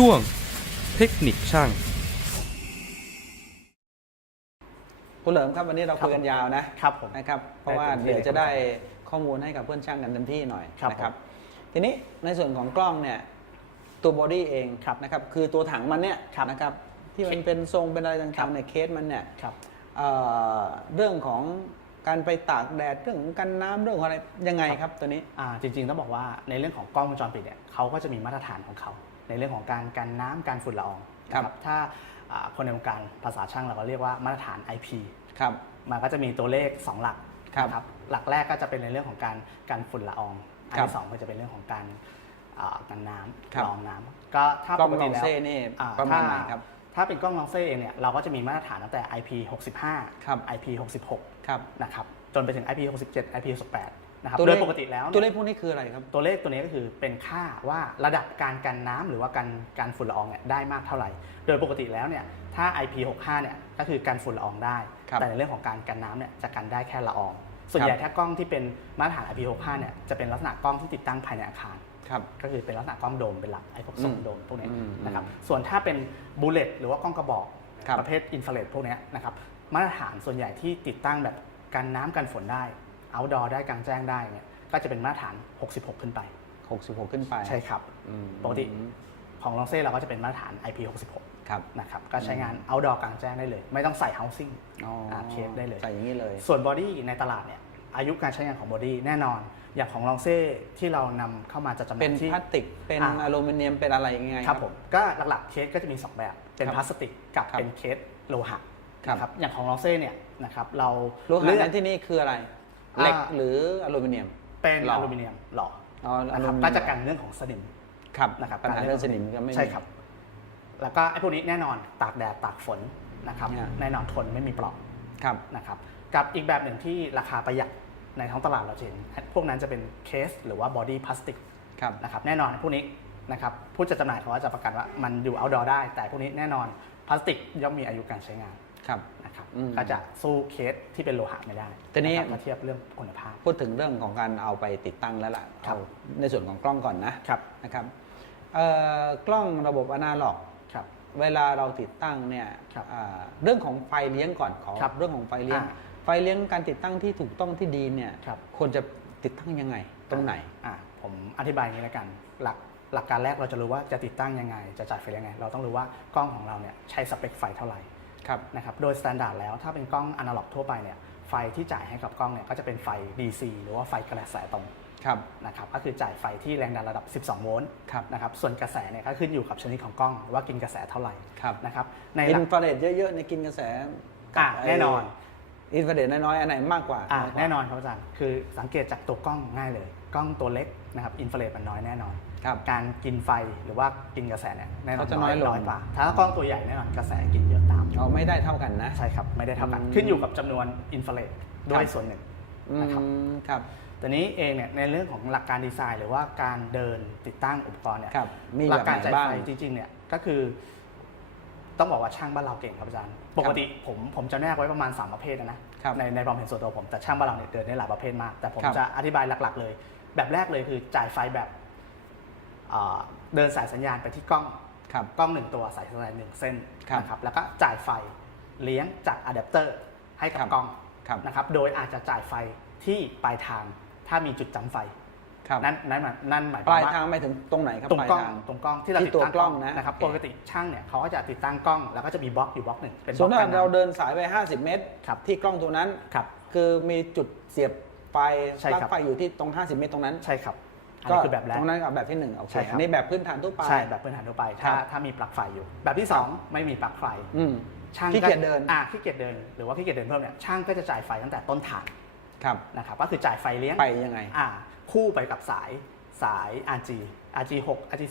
ช่วงเทคนิคช่าง คุณเหลิมครับวันนี้เราคุยกันยาวนะครับผม นะครับ เพราะว่าได้เต็มที่เดี๋ยวจะได้ข้อมูลให้กับเพื่อนช่างกันเต็มที่หน่อยครับนะครับผมทีนี้ในส่วนของกล้องเนี่ยตัวบอดี้เองครับนะครับคือตัวถังมันเนี่ยครับนะครับที่มันเป็นทรงเป็นอะไรครัต่างบๆเนี่ยเคสมันเนี่ยครับเอ่อเรื่องของการไปตากแดดเรื่องของกันน้ำเรื่องของอะไรยังไงครับตัวนี้อ่าจริงๆต้องบอกว่าในเรื่องของกล้องวงจรปิดเนี่ยเขาก็จะมีมาตรฐานของเขา ในเรื่องของการกันน้ำการฝุ่นละอองนะครับถ้าอ่าคนในวงการภาษาช่างเราก็เรียกว่ามาตรฐาน IP ครับมันก็จะมีตัวเลข 2 หลักครับนะหลักแรกก็จะเป็นในเรื่องของการการฝุ่นละอองอันครับที่สองก็จะเป็นเรื่องของการอ่ากันน้ครับำละอองน้ำก็ถ้ากล้ปองกลติองแล้วเซ่นี่อ่ประมาณถ้ไหนครับถ้าเป็นกล้องลองเซ่เองเนี่ยเราก็จะมีมาตรฐานตั้งแต่ IP 65ครับ IP 66ครับนะครับจนไปถึง IP 67 IP 68 นะครับตัวโดเลยขปกติแล้วเนี่ยตัวเลขพวกนี้คืออะไรครับ ตัวเลขตัวนี้ก็คือเป็นค่าว่าระดับการกันน้ำหรือว่าการการฝุ่นละอองเนี่ยได้มากเท่าไหร่ โดยปกติแล้วเนี่ยถ้า IP65 เนี่ยก็คือการฝุ่นละอองได้ครับแต่ในเรื่องของการกันน้ำเนี่ยจะกันได้แค่ละออง ส่วนใหญ่ครับถ้ากล้องที่เป็นมาตรฐาน IP65 เนี่ยจะเป็นลักษณะกล้องที่ติดตั้งภายในอาคารครับก็คือเป็นลักษณะกล้องโดมเป็นหลักไอ้พวกทรงอืมโดมพวกเนี้ยอืมนะครับส่วนถ้าเป็นบูเลตหรือว่ากล้องกระบอกครับประเภทอินฟราเรดพวกเนี้ยนะครับมาตรฐานส่วนใหญ่ที่ติดตั้งแบบกันน้ำกันฝนได้ outdoor ได้กลางแจ้งได้เนี่ยก็จะเป็นมาตรฐาน 66 ขึ้นไป 66 ขึ้นไปใช่ครับอืมปกติ ของลองเซ่เราก็จะเป็นมาตรฐาน IP66 ครับนะครับก็ใช้งาน outdoor กลางแจ้งได้เลย ไม่ต้องใส่ housing อ๋ออาเคสได้เลย ใส่อย่างนี้เลย ส่วนบอดี้ในตลาดเนี่ยอายุการใช้งานของบอดี้แน่นอน อย่างของลองเซ่ที่เรานำเข้ามาจะจำหเป็น่านยที่ พลาสติกเป็นอ่า อลูมิเนียมเป็นอะไรยังไง ครับผมก็หลักๆเคสก็จะมี 2 แบบ เป็นครับพลาสติกกับครับเป็นเคสโลหะครับ นะครับอย่างของลองเซ่เนี่ยนะครับเราโลหะเลือกในที่นี่คืออะไรอ่า เหล็กหรืออลูมิเนียม เป็นหล่ออลูมิเนียมหล่ออ๋ออนะลูครับมิเนียม ก็จะกันเรื่องของสนิม ครับนะครับปัญหาเรื่องสนิมก็ไม่มี ใช่ครับ แล้วก็ไอ้พวกนี้แน่นอนตากแดดตากฝนนะครับเนี่ยแน่นอนทนไม่มีปลอกครับ นะครับ กับอีกแบบหนึ่งที่ราคาประหยัดในท้องตลาดเราจะเห็นพวกนั้นจะเป็นเคสหรือว่าบอดี้พลาสติกครับ นะครับแน่นอนพวกนี้นะครับผู้จัดจำหน่ายเขาก็จะประกันว่ามันอยู่ outdoor ได้ แต่พวกนี้แน่นอนพลาสติกย่อมมีอายุการใช้งาน ครับ นะครับอืมก็จะสู้เคสที่เป็นโลหะไม่ได้ทีนี้ะครับมาเทียบเรื่องคุณภาพ พูดถึงเรื่องของการเอาไปติดตั้งแล้วล่ะครับ เอาในส่วนของกล้องก่อนนะครับ นะครับเอ่อกล้องระบบอนาล็อก ครับ เวลาเราติดตั้งเนี่ยครับอ่าเรื่องของไฟเลี้ยงก่อนขอครับเรื่องของไฟเลี้ยง อ่าไฟเลี้ยงการติดตั้งที่ถูกต้องที่ดีเนี่ยครับ ควรจะติดตั้งยังไง ตรงไหน อะผมอธิบายอย่างนี้แล้วกัน หลักหลักการแรกเราจะรู้ว่าจะติดตั้งยังไง จะจ่ายไฟยังไง เราต้องรู้ว่ากล้องของเราเนี่ยใช้สเปคไฟเท่าไหร่ ครับนะครับโดยสแตนดาร์ดแล้วถ้าเป็นกล้องอนาล็อกทั่วไปเนี่ยไฟที่จ่ายให้กับกล้องเนี่ยก็จะเป็นไฟ DC หรือว่าไฟกระแสตรงครับนะครับก็คือจ่ายไฟที่แรงดันระดับ 12 โวลต์ครับนะครับส่วนกระแสเนี่ยก็ขึ้นอยู่กับชนิดของกล้องว่ากินกระแสเท่าไหร่ครับนะครับในหอิลันกฟราเรดเยอะๆในกินกระแสอะแน่นอนอินฟราเรดน้อยๆอันไหนมากกว่าอะยกว่าแน่นอนครับอาจารย์คือสังเกตจากตัวกล้องง่ายเลย กล้องตัวเล็กนะครับอินฟราเรดมันน้อยแน่นอนครับ การกินไฟหรือว่ากินกระแสเนี่ยแน่นอนเขาจะน้อยลงน้อยกว่าถ้ากล้องตัวใหญ่แน่นอนกระแสกินเยอะตามเอาไม่ได้เท่ากันนะ ใช่ครับไม่ได้เท่ากัน อืมขึ้นอยู่กับจำนวนอินฟราเรดด้วยครับ ส่วนหนึ่ง อืนะครับมครับแต่นี้เองเนี่ยในเรื่องของหลักการดีไซน์ หรือว่าการเดินติดตั้งอุปกรณ์เนี่ยครับมีหลัแบบการไหนจ่ายบ้าง ไฟจริงๆเนี่ยก็คือ ต้องบอกว่าช่างบ้านเราเก่งครับอาจารย์ปกติผมผมจะแนกไว้ประมาณ 3 ประเภทนะนะครับ ในในความเห็นส่วนตัวผมแต่ช่างบ้านเราเนี่ยเดินได้หลายประเภทมาก แต่ผมครับ จะอธิบายหลักๆเลย แบบแรกเลยคือจ่ายไฟแบบ เอ่อเดินสายสัญญาณไปที่กล้องครับกล้องหนึ่งตัวสายสัญญาณหนึ่งเส้นครับนะครับแล้วก็จ่ายไฟเลี้ยงจากอะแดปเตอร์ให้กับครับกล้องครับนะครับโดยอาจจะจ่ายไฟที่ปลายทางถ้ามีจุดจำไฟครับนั่นนั่นหมายนั่นหมายคปวาลามยว่าทางไปถึงตรงไหนครับตรงปลายกล้องทางตรงกล้องที่เราที่ติดตัวตั้งกล้องนะนะครับโอเคปกติช่างเนี่ยเขาก็จะติดตั้งกล้องแล้วก็จะมีบล็อกอยู่บล็อกหนึ่งเป็นบส่ล็วอนกถ้ากันเราน้ำเดินสายไป 50 เมตรครับที่กล้องตัวนั้นครับคือมีจุดเสียบไฟใช่ปลั๊ครักบไฟอยู่ที่ตรง 50 เมตรตรงนั้นใช่ครับ อันก็นี้คือแบบแรกตรงนั้นกับแบบที่หนึ่งโอเคใช่ครับอันนี้แบบพื้นฐานทั่วไปใช่แบบพื้นฐานทั่วไปถ้าครับถ้ามีปลั๊กไฟอยู่ แบบที่สองไม่มีปลั๊กไฟอืมช่างขี้เกียจเดินอ่าขี้เกียจเดินหรือว่าขี้เกียจเดินเพิ่มเนี่ยช่างก็จะจ่ายไฟตั้งแต่ต้นทางครับนะครับก็คือจ่ายไฟเลี้ยงไปยังไงอ่าคู่ไปกับสายสาย RG RG 6 RG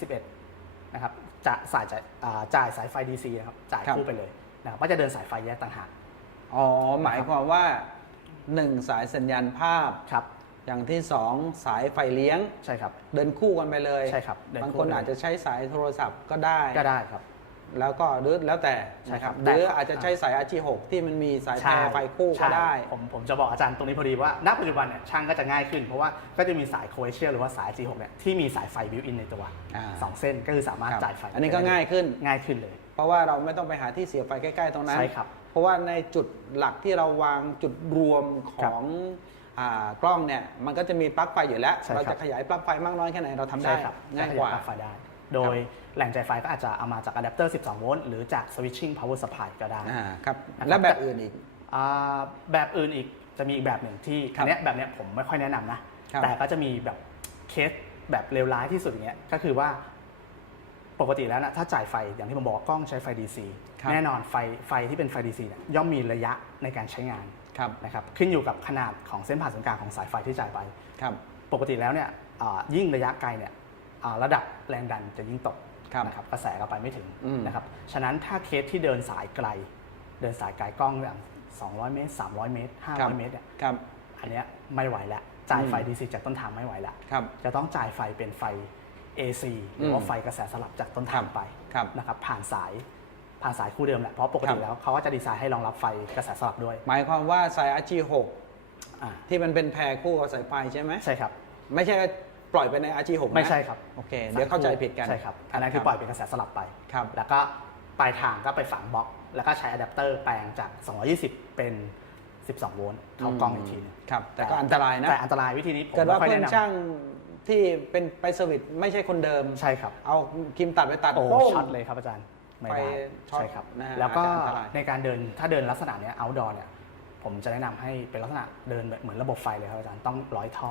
11นะครับจะสายจ่ายอ่าจ่ายสายไฟ DC นะครับจ่ายครับคู่ไปเลยนะครับก็จะเดินสายไฟแยกต่างหากอ๋อหมายความว่า1สายสัญญาณภาพครับ อย่างที่2สายไฟเลี้ยง ใช่ครับ เดินคู่กันไปเลยใช่ครับเดินบางคู่คนเลยอาจจะใช้สายโทรศัพท์ก็ได้ ก็ได้ครับ แล้วก็หรือแล้วแต่ใช่นะคครัรับบหรือแต่อาจจะใช้สาย RG6 ที่มันมีสายแพรใช่ไฟคู่ก็ใช่ได้ ผมผมจะบอกอาจารย์ตรงนี้พอดีว่าณปัจจุบันเนี่ยช่างก็จะง่ายขึ้น เพราะว่าก็จะมีสายโคเอเชียหรือว่าสาย G6 เนี่ยที่มีสายไฟบิวอินในตัวอ่า สองเส้นก็คือสามารถครับจ่ายไฟอันนี้ก็ง่ายขึ้น ง่ายขึ้นเลย เพราะว่าเราไม่ต้องไปหาที่เสียบไฟใกล้ ๆ ตรงนั้น ใช่ครับเพราะว่าในจุดหลักที่เราวางจุดรวมขครับองอ่า กล้องเนี่ยมันก็จะมีปลั๊กไฟอยู่แล้ว ใช่ครับ เราจะขยายปลั๊กไฟมากน้อยแค่ไหนเราทำได้ใช่ครับง่ายกว่า จะขปลั๊ไฟได้ โดยแหล่งจ่ายไฟก็อาจจะเอามาจากอะแดปเตอร์ 12 โวลต์หรือจาก switching power supply ก็ได้ อ่าครับนะครับ และแบบอื่นอีก อ่าแบบอื่นอีกจะมีอีกแบบหนึ่งที่ครับอันเนี้ยแบบเนี้ยผมไม่ค่อยแนะนำนะ ครับ แต่ก็จะมีแบบเคสแบบเลวร้ายที่สุดอย่างเงี้ยก็คือว่าปกติแล้วนะถ้าจ่ายไฟอย่างที่ผมบอกว่ากล้องใช้ไฟ DC ครับแน่นอนไฟไฟที่เป็นไฟ DC เนี่ยย่อมมีระยะในการใช้งานครับ นะครับขึ้นอยู่กับขนาดของเส้นผ่านศูนย์กลางของสายไฟที่จ่ายไปครับปกติแล้วเนี่ยอ่ายิ่งระยะไกลเนี่ยอ่าระดับแรงดันจะยิ่งตกครับนะครับกระแสก็ไปไม่ถึงอืมนะครับฉะนั้นถ้าเคสที่เดินสายไกล เดินสายไกลกล้องอย่าง200 เมตร 300 เมตร 500 เมตรเนี่ยครับอันเนี้ยไม่ไหวแล้วจ่ายไฟอืม DC จากต้นทางไม่ไหวแล้วครับจะต้องจ่ายไฟเป็นไฟ AC หรือว่าอืมไฟกระแสสลับจากต้นทางไปครับนะครับผ่านสาย ผ่านสายคู่เดิมแหละเพราะปกครัติบแล้วเขาก็จะดีไซน์ให้รองรับไฟกระแสสลับด้วย หมายความว่าสาย RG6 อ่าที่มันเป็นแพรคู่กับสายไฟใช่ไหมใช่ครับ ไม่ใช่ปล่อยไปใน RG6 นะไม่ใช่ครับโอเค เดี๋ยวเข้าใจผิดกันใช่ครับอันนั้นคือปล่อยเป็นกระแสสลับไป ครับ แล้วก็ปลายทางก็ไปฝังบล็อก แล้วก็ใช้อะแดปเตอร์แปลงจาก 220 เป็น 12 โวลต์เข้ากล้องอีกทีหนึงครับแต่ก็อันตรายนะ แต่อันตรายวิธีนี้ผมเกิดว่าไม่ค่อยเพื่อนแนะนช่างที่เป็นไปเซอร์วิสไม่ใช่คนเดิมำใช่ครับเอาครีมตัดไปตัดโอ้โป้งช็อตเลยครับอาจารย์ ไม่ได้ไฟช็อตใช่ครับนะฮะแล้วก็อาจจะอันตรายในการเดินถ้าเดินลักษณะเนี้ย outdoor เนี่ยผมจะแนะนำให้เป็นลักษณะเดินเหมือนระบบไฟเลยครับอาจารย์ต้องร้อยท่อ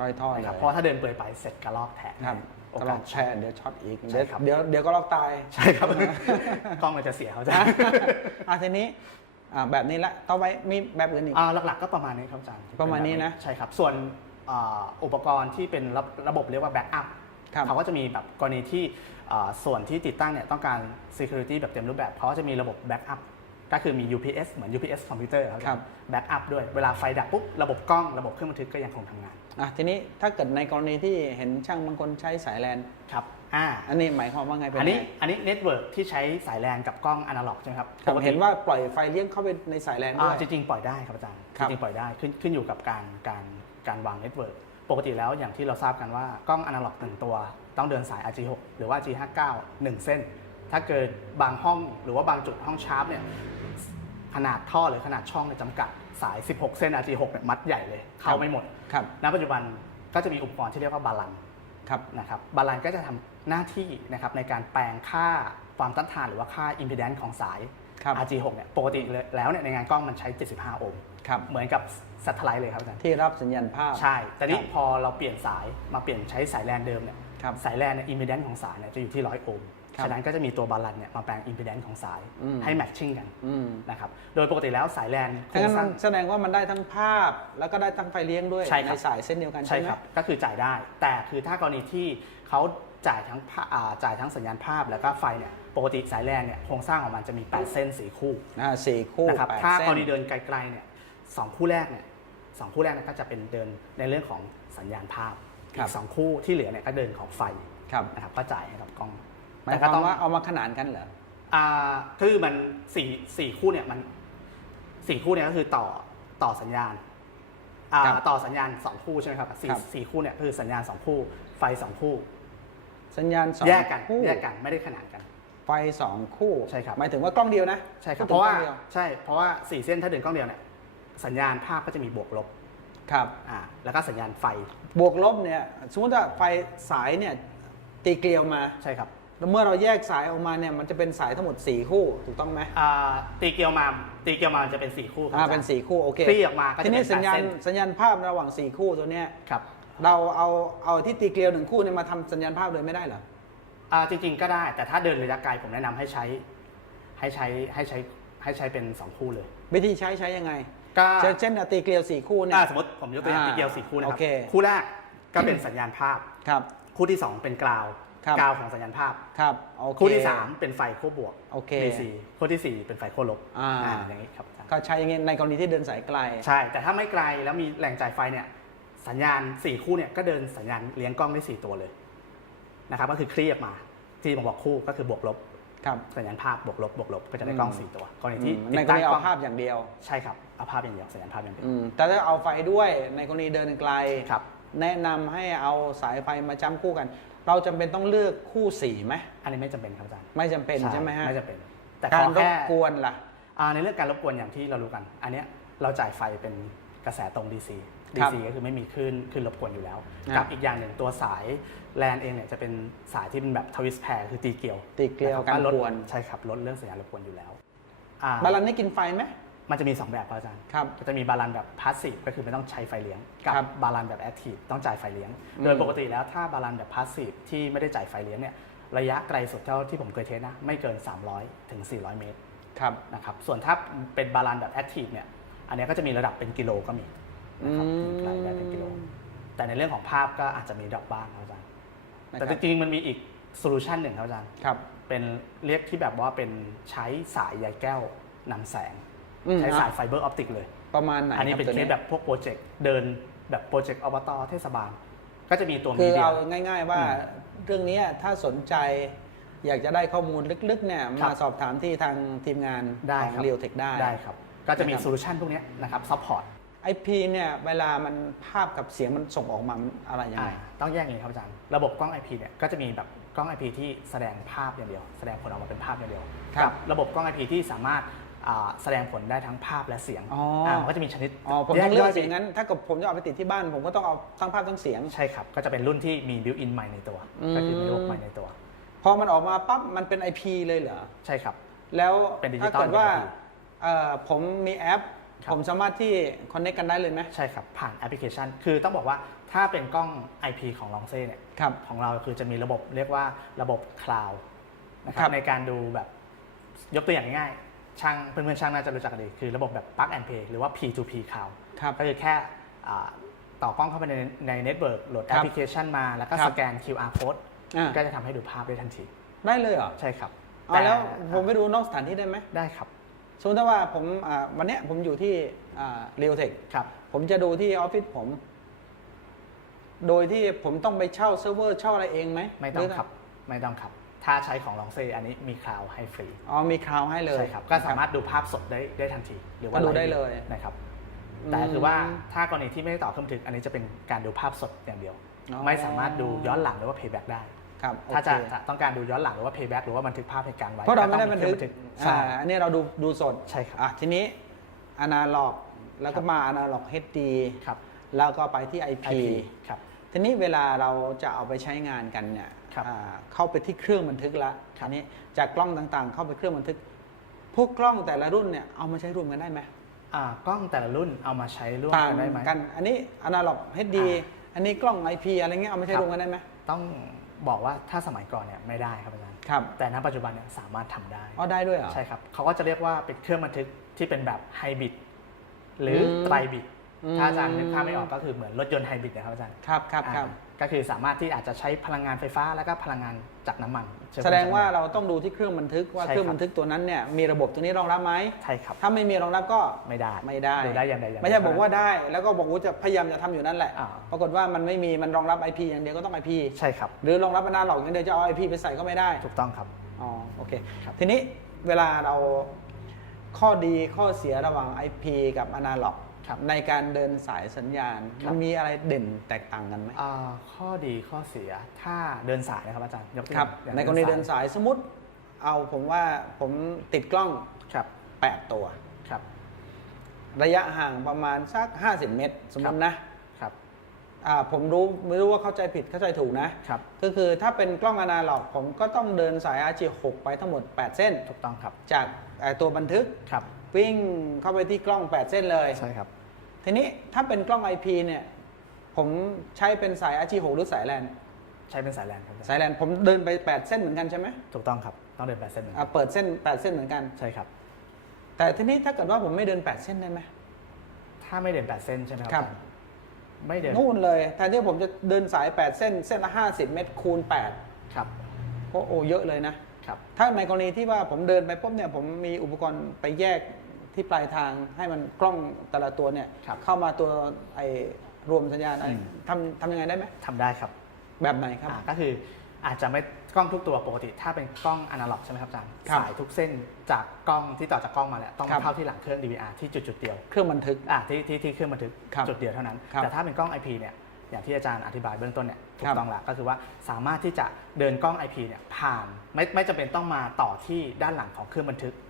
รอยท่อนะครับเลยเพราะถ้าเดินเปลือยไปเสร็จกระลอกแทะครับโอก็ลกาอสงแชร์เดี๋ยวช็อตอีกใช่เดี๋ยวครับเดี๋ยวเดี๋ยวก็ลอกตายใช่ครับกล้องมันจะเสียเขาอาจารย์อะทีนี้อะแบบนี้ละต่อไปมีแบบอื่นอีกอ่าหลักๆก็ประมาณนี้ครับอาจารย์ประมาณนี้นะใช่ครับ ส่วนอ่าอุปกรณ์ที่เป็นระระบบเรียกว่าแบ็กอัพครับเขาก็จะมีแบบกรณีที่อ่า ส่วนที่ติดตั้งเนี่ยต้องการ security แบบเต็มรูปแบบเขาก็จะมีระบบแบ็กอัพก็คือมี UPS เหมือน UPS คอมพิวเตอร์ครับครับแบ็กอัพด้วย เวลาไฟดับปุ๊บ ระบบกล้อง ระบบเครื่องบันทึกก็ยังคงทำงาน อะ ทีนี้ถ้าเกิดในกรณีที่เห็นช่างบางคนใช้สายแลน ครับ อ่า อันนี้หมายความว่าไงเป็นอันนี้ไงอันนี้เน็ตเวิร์กที่ใช้สายแลนกับกล้องอนาล็อกใช่ไหมครับ ผมปกติเห็นว่าปล่อยไฟเลี้ยงเข้าไปในสายแลนด้อ่าวย จริงๆ ปล่อยได้ครับอาจารย์ครัจบริงๆ ปล่อยได้ ขึ้นขึ้นอยู่กับการการการวางเน็ตเวิร์กปกติแล้วอย่างที่เราทราบกันว่ากล้องอนาล็อกหนึ่งตัว ต้องเดินสาย RG6 หรือว่า G59 1 เส้น ถ้าเกิดบางห้องหรือว่าบางจุดห้องชาร์ปเนี่ยขนาดท่อหรือขนาดช่องเนี่ยจำกัดสาย 16 เส้น RG6 เนี่ยมัดใหญ่เลย เข้าไม่หมดครับณปัจจุบันก็จะมีอุปกรณ์ที่เรียกว่าบาลันครับนะครับบาลานก็จะทำหน้าที่นะครับในการแปลงค่าความต้านทานหรือว่าค่าอิมพีแดนซ์ของสายครับ RG6 เนี่ยปกติเลยแล้วเนี่ยในงานกล้องมันใช้ 75 โอห์มครับเหมือนกับสัตไลท์เลยครับอาจารย์ที่รับสัญญาณภาพ ใช่ แต่นี่ครับพอเราเปลี่ยนสายมาเปลี่ยนใช้สายแลนเดิมเนี่ยครับสายแลนเนี่ยอิมพีแดนซ์ของสายเนี่ยจะอยู่ที่100โอห์มครับฉะนั้นก็จะมีตัวบาลานเนี่ยมาแปลงอิมพีแดนซ์ของสายอืมให้แมทชิ่งกันอืมนะครับโดยปกติแล้วสายแลนโครถ้างงั้นสร้ามังนแสดงว่ามันได้ทั้งภาพ แล้วก็ได้ทั้งไฟเลี้ยงด้วยใช่ครับสายเส้นเดียวกันใช่ใช่ไหมครับก็คือจ่ายได้ แต่คือถ้ากรณีที่เขาจ่ายทั้งภาอ่าจ่ายทั้งสัญญาณภาพแล้วก็ไฟเนี่ยปกติสายแลนเนี่ยโครงสร้างของมันจะมี 8 เส้น4คู่อ่าสี่คู่นะครับแปดถ้าเส้กรนณีเดินไกลๆเนี่ยสองคู่แรกเนี่ยสองคู่แรกเนี่ยก็จะเป็นเดินในเรื่องของสัญญาณภาพครั อีบกสองคู่ที่เหลือเนี่ยก็เดินของไฟครับนะครับก็จ่ายให้กับกล้องหมายความว่าเอามาขนานกันเหรออ่าคือมันสี่สี่คู่เนี่ยมันสี่คู่เนี่ยก็คือต่อต่อสัญญาณอ่าครับต่อสัญญาณสองคู่ใช่ไหมครับสี่ครับสี่คู่เนี่ยคือสัญญาณสองคู่ ไฟสองคู่ สัญญาณสองแยกกันคู่แยกกันไม่ได้ขนานกัน ไฟสองคู่ใช่ครับหมายถึงว่ากล้องเดียวนะใช่ครับพูเพดราะถึงว่ากล้องเดียวใช่เพราะว่าสี่เส้นถ้าเดินกล้องเดียวเนี่ยสัญญาณภาพก็จะมีบวกลบ ครับอ่าแล้วก็สัญญาณไฟบวกลบเนี่ยสมมติว่าไฟสายเนี่ยตีเกลียวมาใช่ครับแล้วเมื่อเราแยกสายออกมาเนี่ยมันจะเป็นสายทั้งหมด 4 คู่ถูกต้องไหมอ่าตีเกลียวมาตีเกลียวมาจะเป็นสี่คู่ครับอ่าจรย์เป็น 4 คู่โอเคคลี่ออกมาก็จะทีนี้เป็นสัญญาณแปดเส้นสัญญาณภาพระหว่าง 4 คู่ตัวเนี้ยครับเราเอาเอาที่ตีเกลียวหนึ่งคู่เนี่ยมาทำสัญญาณภาพเลยไม่ได้เหรออ่าจริง ๆ ก็ได้ แต่ถ้าเดินระยะไกลผมแนะนำให้ใช้ ให้ใช้ให้ใช้ให้ใช้เป็นสองคู่เลย วิธีใช้ใช้ยังไง ก็ เช่นเช่นเอาตีเกลียว4คู่เนี่ย อ่าสมมติผมยกตัวอย่างอ่าตีเกลียวสี่คู่นะครัโอเค คู่แรกก็เป็นสัญญาณภาพ ครับ คู่ที่สองเป็นกราวครับ กราวของสัญญาณภาพ ครับโอเค คู่ที่สามเป็นไฟขั้วบวก โอเค DC คู่ที่สี่เป็นไฟขั้วลบอ่าอ่า อย่างนี้ครับอาจารย์ก็ใช้อย่างงี้ในกรณีที่เดินสายไกล ใช่ แต่ถ้าไม่ไกลแล้วมีแหล่งจ่ายไฟเนี่ยสัญญาณ4คู่เนี่ยก็เดินสัญญาณเลี้ยงกล้องได้4ตัวเลยนะครับก็คือเคลียร์มาที่ผมบอกคู่ก็คือบวกลบครับ สัญญาณภาพบวกลบบวกลบก็จะได้กล้องอืมสี่ตัวกรณีอืที่มติในดกรตั้งณีกล้เอาองภาพอย่างเดียว ใช่ครับเอาภาพอย่างเดียวสัญญาณภาพอย่างเดียวอืมแต่ถ้าเอาไฟด้วยในกรณีเดินไกลครับแนะนำให้เอาสายไฟมาจ้ำคู่กัน เราจำเป็นต้องเลือกคู่สีไหมอันนี้ไม่จำเป็นครับอาจารย์ไม่จำเป็นใช่ไหมฮะไม่จำเป็น แต่การขอรแค่บกวนล่ะอ่าในเรื่องการรบกวนอย่างที่เรารู้กัน อันเนี้ยเราจ่ายไฟเป็นกระแสตรง DC ครับ DC ก็คือไม่มีคลื่นคลื่นรบกวนอยู่แล้ว ครับกับอีกอย่างหนึ่งตัวสายแลนเองเนี่ยจะเป็นสายที่เป็นแบบทวิสแพร์คือตีเกลียวตีเกลียวะคกัรับนลดกวน ใช่ครับลดเรื่องสัญญาณรบกวนอยู่แล้วอ่าบาลานซ์นี่กินไฟไหมมันจะมี 2 แบบครับอาจารย์ ครับก็จะมีบาลานแบบพาสซีฟก็คือไม่ต้องใช้ไฟเลี้ยง กัครับบาลานแบบแอคทีฟต้องจ่ายไฟเลี้ยง อืม โดยปกติแล้วถ้าบาลานแบบพาสซีฟที่ไม่ได้จ่ายไฟเลี้ยงเนี่ยระยะไกลสุดเท่าที่ผมเคยเทสนะไม่เกิน 300ถึง400 เมตรครับ นะครับส่วนถ้าเป็นบาลานแบบแอคทีฟเนี่ยอันเนี้ยก็จะมีระดับเป็นกิโลก็มี นะครับอืมมีไกลได้เป็นกิโล แต่ในเรื่องของภาพก็อาจจะมีดรอปบ้างครับอาจารย์นะแต่คจรับริงๆมันมีอีกโซลูชันหนึ่งครับอาจารย์ ครับ เป็นเรียกที่แบบว่าเป็นใช้สายใยแก้วนำแสง อืม ใช้สายฮะไฟเบอร์ออปติกเลย ประมาณไหนอันนี้รับเป็นตัวเคสแบบพวกโปรเจกต์เดินแบบโปรเจกต์อบตเทศบาล ก็จะมีตัวคืมีอเดีย เอาง่าย ๆ ว่าอืมเรื่องนี้ถ้าสนใจอยากจะได้ข้อมูลลึกๆเนี่ยครัมาบสอบถามที่ทางทีมงานได้ของครับ เรียวเทคได้ ได้ครับ ก็จะมีนะครับ โซลูชันพวกเนี้ยนะครับซัพพอร์ต ไอพีเนี่ยเวลามันภาพกับเสียงมันส่งออกมามันอะไรยังไง ต้องแยกอย่างนี้ครับอาจารย์ ระบบกล้อง IP เนี่ยก็จะมีแบบกล้อง IP ที่แสดงภาพอย่างเดียว แสดงผลออกมาเป็นภาพอย่างเดียวครับกัระบบกล้อง IP ที่สามารถอ่าแสดงผลได้ทั้งภาพและเสียงอ๋ออ่ามันก็จะมีชนิดอ๋อผมต้องเลือกแยเสียงงั้น ถ้าเกิดผมจะเอาไปติดที่บ้าน ผมก็ต้องเอาทั้งภาพทั้งเสียง ใช่ครับ ก็จะเป็นรุ่นที่มีบิวอินไมค์ในตัวอืมก็คือมีระบบไมค์ในตัว พอมันออกมาปั๊บ มันเป็น IP เลยเหรอ ใช่ครับ แล้วเป็นดิจิถ้าตอลเกิดว่าเป็น IP เอ่อผมมีแอปครับ ผมสามารถที่คอนเน c กกันได้เลยไหม ใช่ครับ ผ่านแอปพลิเคชัน คือต้องบอกว่าถ้าเป็นกล้อง IP ของลองเซ่เนี่ยครับของเราคือจะมีระบบเรียกว่าระบบคลาวนะคครัรับบในการดูแบบยกตัวอย่างง่ายๆช่างเพื่อนๆช่างน่าจะรู้จักกันดีคือระบบแบบ plug and play หรือว่า P2P cloud ครับก็คือแค่อ่าต่อกล้องเข้าไปในในเน็ตเวิร์กโหลดคแอรัปบพลิเคชันมา แล้วก็ครัสบแกน QR code อ่า ก็จะทำให้ดูภาพได้ทันที ได้เลยเหรอใช่ครับเอาแล้วผมไปดูนอกสถานที่ได้ไหม ได้ครับ สมมติว่าผมอ่าวันเนี้ยผมอยู่ที่เรียวเทคครับ ผมจะดูที่ออฟฟิศผม โดยที่ผมต้องไปเช่าเซิร์ฟเวอร์เช่าอะไรเองไหมไม่ต้องครับ ไม่ต้องครับ ถ้าใช้ของลองเซ่อันนี้มีคลาวให้ฟรี อ๋อมีคลาวให้เลยใช่ครับ ก็สามารถดูภาพสดได้ได้ทันที หรือว่าก็ดูฟได้เลยนะครับอืมแต่คือว่าถ้ากรณีที่ไม่ได้ต่อเครื่องบันทึก อันนี้จะเป็นการดูภาพสดอย่างเดียวอ๋อไม่สามารถดูย้อนหลังหรือว่า playback ได้ ครับถ้าจะโอเคจะต้องการดูย้อนหลังหรือว่า playback หรือว่าบันทึกภาพเหตุการณ์ไว้เพราะเราไม่ได้ก็บัต้นองทึกใช่อ่าอันนี้เราดูดูสดใช่ครับอะทีนี้อนาล็อกแล้วครัก็บมาอนาล็อก HD ครับแล้วก็ไปที่ IP IP ครับทีนี้เวลาเราจะเอาไปใช้งานกันเนี่ยครับอ่าเข้าไปที่เครื่องบันทึกละครับทีนี้จากกล้องต่างๆ เข้าไปเครื่องบันทึก พวกกล้องแต่ละรุ่นเนี่ยเอามาใช้ร่วมกันได้ไหมอ่ากล้องแต่ละรุ่นเอามาใช้ร่วมต่างกันได้ไหมกัน อันนี้อนาล็อก HD อ่าอันนี้กล้อง IP อะไรเงี้ยเอามาใช้ครับร่วมกันได้ไหมต้อง บอกว่าถ้าสมัยก่อนเนี่ยไม่ได้ครับอาจารย์ครับแต่ณปัจจุบันเนี่ยสามารถทำได้อ๋อได้ด้วยเหรอใช่ครับเขาก็จะเรียกว่าเป็นเครื่องบันทึกที่เป็นแบบไฮบริดหรืออมไตรบิดอืมถ้าอาจารย์นึกภาพไม่ออกก็คือเหมือนรถยนต์ไฮบริดนะครับอาจารย์ครับครับครับอ่าก็คือสามารถที่อาจจะใช้พลังงานไฟฟ้าแล้วก็พลังงาน จากน้ำมันเชื้อเพลิแสดงว่าจากน้ำมัน เราต้องดูที่เครื่องบันทึกว่าใช่ครับ เครื่องบันทึกตัวนั้นเนี่ยมีระบบตัวนี้รองรับไหมใช่ครับถ้าไม่มีรองรับก็ไม่ได้ไม่ได้ ดูได้อย่างใดอย่างหนึ่งไม่ใช่บอกว่าได้แล้วก็บอกว่าจะพยายามจะทำอยู่นั่นแหละ อ่า ปรากฏว่ามันไม่มีมันรองรับ IP อย่างเดียวก็ต้อง IP ใช่ครับหรือรองรับอนาล็อกอย่างเดียวจะเอา IP ไปใส่ก็ไม่ได้ ถูกต้องครับ อ๋อโอเค ครับทีนี้เวลาเราข้อดีข้อเสียระหว่าง IP กับอนาล็อกครับ ในการเดินสายสัญญาณครับมันมีอะไรเด่นแตกต่างกันไหมอ่าข้อดีข้อเสียถ้าเดินสายนะครับอาจารย์ยกตัวครับอย่างในกรณีเดินสายสมมติเอาผมว่าผมติดกล้องครับ8ตัวครับ ระยะห่างประมาณสัก 50 เมตร สมมตินะครับอ่าผมรู้ไม่รู้ว่าเข้าใจผิดเข้าใจถูกนะครับก็คือถ้าเป็นกล้องอนาล็อกผมก็ต้องเดินสาย RG6 ไปทั้งหมด 8 เส้นถูกต้องครับ จากเอ่อตัวบันทึกครับ วิ่งเข้าไปที่กล้อง 8 เส้นเลย ใช่ครับ ทีนี้ถ้าเป็นกล้อง IP เนี่ย ผมใช้เป็นสาย RG6 หรือสายแลนใช้เป็นสายแลนครับอาจารย์สายแลนผมเดินไป 8 เส้นเหมือนกันใช่ไหมถูกต้องครับ ต้องเดินแปดเส้นเหมือนกัอ่านเปิดเส้น 8 เส้นเหมือนกัน ใช่ครับ แต่ทีนี้ถ้าเกิดว่าผมไม่เดิน 8 เส้นได้ไหมถ้าไม่เดินแปดเส้นใช่ไหมครับครับอาจารย์ไม่เดินนู่นเลยแทนที่ผมจะเดินสาย 8 เส้น เส้นละ 50 เมตรคูณ 8 ครับโอ้โหเยอะเลยนะครับถ้าในกรณีที่ว่าผมเดินไปปุ๊บเนี่ยผมมีอุปกรณ์ไปแยก ที่ปลายทางให้มันกล้องแต่ละตัวเนี่ยครับ เข้ามาตัวไอ้รวมสัญญาณอะไรอืมทำทำยังไงได้ไหมทำได้ครับแบบไหนครับ อ่าก็คืออาจจะไม่กล้องทุกตัวปกติ ถ้าเป็นกล้องอนาล็อกใช่ไหมครับอาจารย์ครับสายทุกเส้นจากกล้องที่ต่อจากกล้องมาแล้วต้องครัมาบ เข้าที่หลังเครื่อง DVR ที่จุดจุดๆเดียว เครื่องบันทึก อะที่ที่ที่เครื่องบันทึกครับจุดเดียวเท่านั้น ครับแต่ถ้าเป็นกล้อง IP เนี่ยอย่างที่อาจารย์อธิบายเบื้องต้นเนี่ยถูครักบต้องละก็คือว่าสามารถที่จะเดินกล้อง IP เนี่ยผ่านไม่ไม่จำเป็นต้องมาต่อที่ด้านหลังของเครื่องบันทึกครับ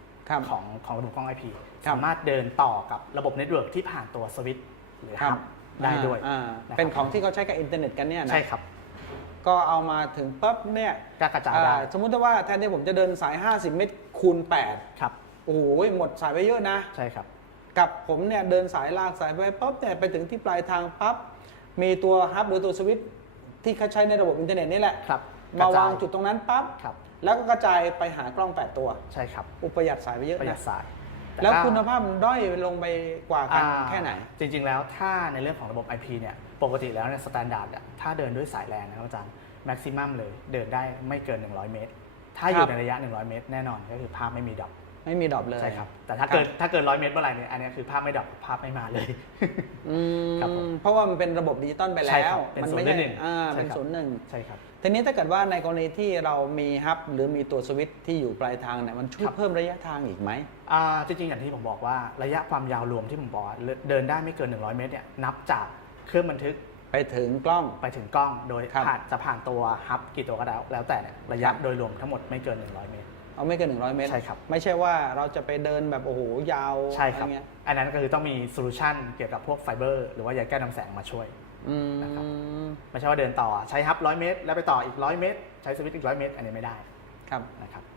ของของระบบกล้อง IP ครับสามารถเดินต่อกับระบบเน็ตเวิร์กที่ผ่านตัวสวิตช์หรือครับฮับได้ด้วยอ่านะครับเป็นของที่เขาใช้กับอินเทอร์เน็ตกันเนี่ยนะใช่ครับ ก็เอามาถึงปั๊บเนี่ยก็กระจายได้อ่าสมมุติว่าแทนที่ผมจะเดินสาย 50 เมตรคูณครับ8โอ้โหหมดสายไปเยอะนะ ใช่ครับกับผมเนี่ยเดินสายลากสายไปปั๊บเนี่ยไปถึงที่ปลายทางปั๊บมีตัวฮับหรือตัวสวิตช์ที่เขาใช้ในระบบอินเทอร์เน็ตนี่แหละครับมากระจยวางจุดตรงนั้นปั๊บครับ แล้วก็กระจายไปหากล้อง 8 ตัว ใช่ครับอุยประหยัดสายไปเยอะประหยัดนะสายต่แล้วถ้คุณภาพมันด้อยลงไปกว่ากันอ่าแค่ไหน จริง ๆ แล้วถ้าในเรื่องของระบบ IP เนี่ย ปกติแล้วเนี่ยสแตนดาร์ดอะถ้าเดินด้วยสายแรงนะครับอาจารย์แม็กซิมัมเลย เดินได้ไม่เกิน 100 เมตร ถ้าอครัยู่บในระยะ 100 เมตร แน่นอนก็คือภาพไม่มีดรอป ไม่มีดรอปเลย ใช่ครับ แต่ถ้าครับเกินถ้าเกิน100เมตรเมื่อไหร่เนี่ยอันเนี้ยคือภาพไม่ดรอปภาพไม่มาเลยอืมครับผมเพราะว่ามันเป็นระบบดิจิตอลไปใช่แล้ควรับเป็นมัศูนย์ไม่หนึ่งอ่าใช่เป็นครับศูนย์หนึ่งใช่ครับทีนี้ถ้าเกิดว่าในกรณีที่เรามีฮับหรือมีตัวสวิตช์ที่อยู่ปลายทางเนี่ยมันช่วยครับเพิ่มระยะทางอีกไหมอ่าจริงๆอย่างที่ผมบอกว่าระยะความยาวรวมที่ผมบอกว่าเดินได้ไม่เกิน 100 เมตรเนี่ยนับจากเครื่องบันทึกไปถึงกล้องไปถึงกล้องโดยครับผ่านจะผ่านตัวฮับกี่ตัวก็แล้วแล้วแต่เนี่ยระยะครับโดยรวมทั้งหมดไม่เกิน 100 เมตร เอาไม่เกิน 100 เมตร ใช่ครับ ไม่ใช่ว่าเราจะไปเดินแบบโอ้โหยาวใช่ครับอะไเงี้ยอันนั้นก็คือต้องมีโซลูชันเกี่ยวกับพวกไฟเบอร์หรือว่าใยแก้วนำแสงมาช่วยอืมนะครับไม่ใช่ว่าเดินต่อใช้ฮับร้อยเมตร แล้วไปต่ออีกร้อยเมตร ใช้สวิตช์อีกร้อยเมตร อันนี้ไม่ได้ครับนะครับ